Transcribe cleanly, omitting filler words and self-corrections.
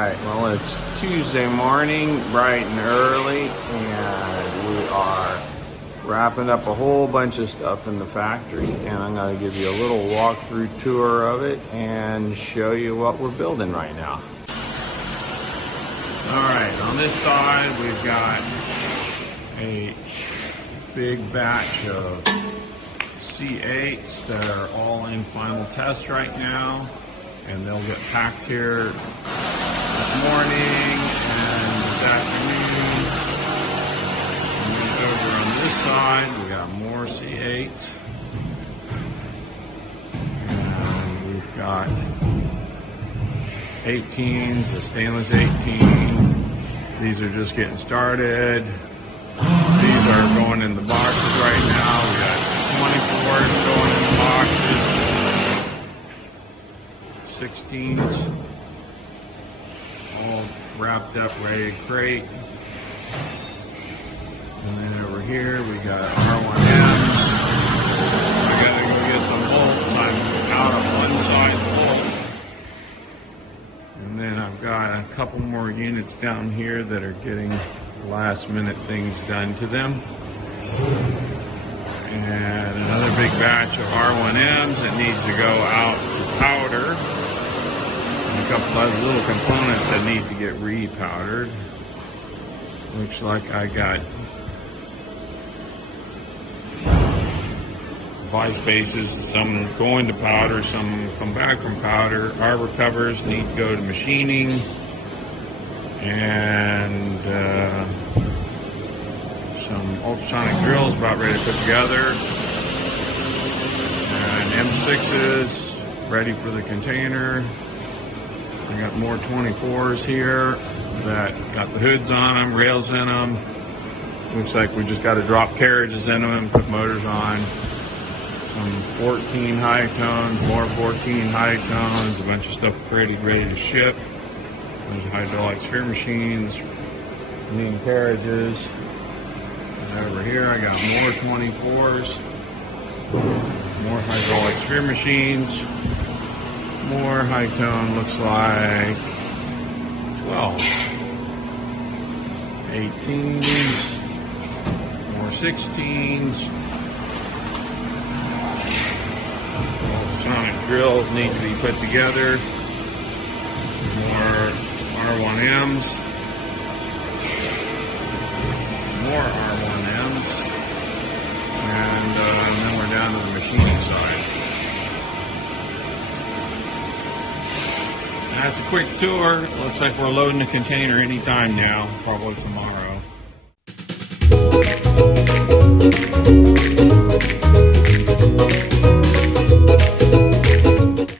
Alright, well, it's Tuesday morning, bright and early, and we are wrapping up a whole bunch of stuff in the factory, and I'm going to give you a little walkthrough tour of it and show you what we're building right now. Alright, on this side we've got a big batch of C8s that are all in final test right now, and they'll get packed here this morning and this afternoon. And then over on this side we got more C8s, and we've got 18s, a stainless 18. These are just getting started. These are going in the boxes right now. We got 24s going in the boxes, 16s all wrapped up, ready to crate. And then over here we got R1Ms. I gotta go get some bolts. I'm out of one side bolt. And then I've got a couple more units down here that are getting last minute things done to them. And another big batch of R1Ms that needs to go out to powder. And a couple other little components that need to get repowdered. Looks like I got vice bases, some going to powder, some come back from powder. Arbor covers need to go to machining, and some ultrasonic drills about ready to put together, and M6s ready for the container. I got more 24s here that got the hoods on them, rails in them. Looks like we just got to drop carriages in them and put motors on. Some 14 high tones, more 14 high tones, a bunch of stuff ready to ship. There's hydraulic sphere machines, lean carriages. And over here I got more 24s, more hydraulic sphere machines, more high tone, looks like 12, 18s, more 16s. Ultrasonic drills need to be put together. More R1Ms. More R1Ms. And then we're down to the machining side. That's a quick tour. Looks like we're loading the container anytime now, probably tomorrow.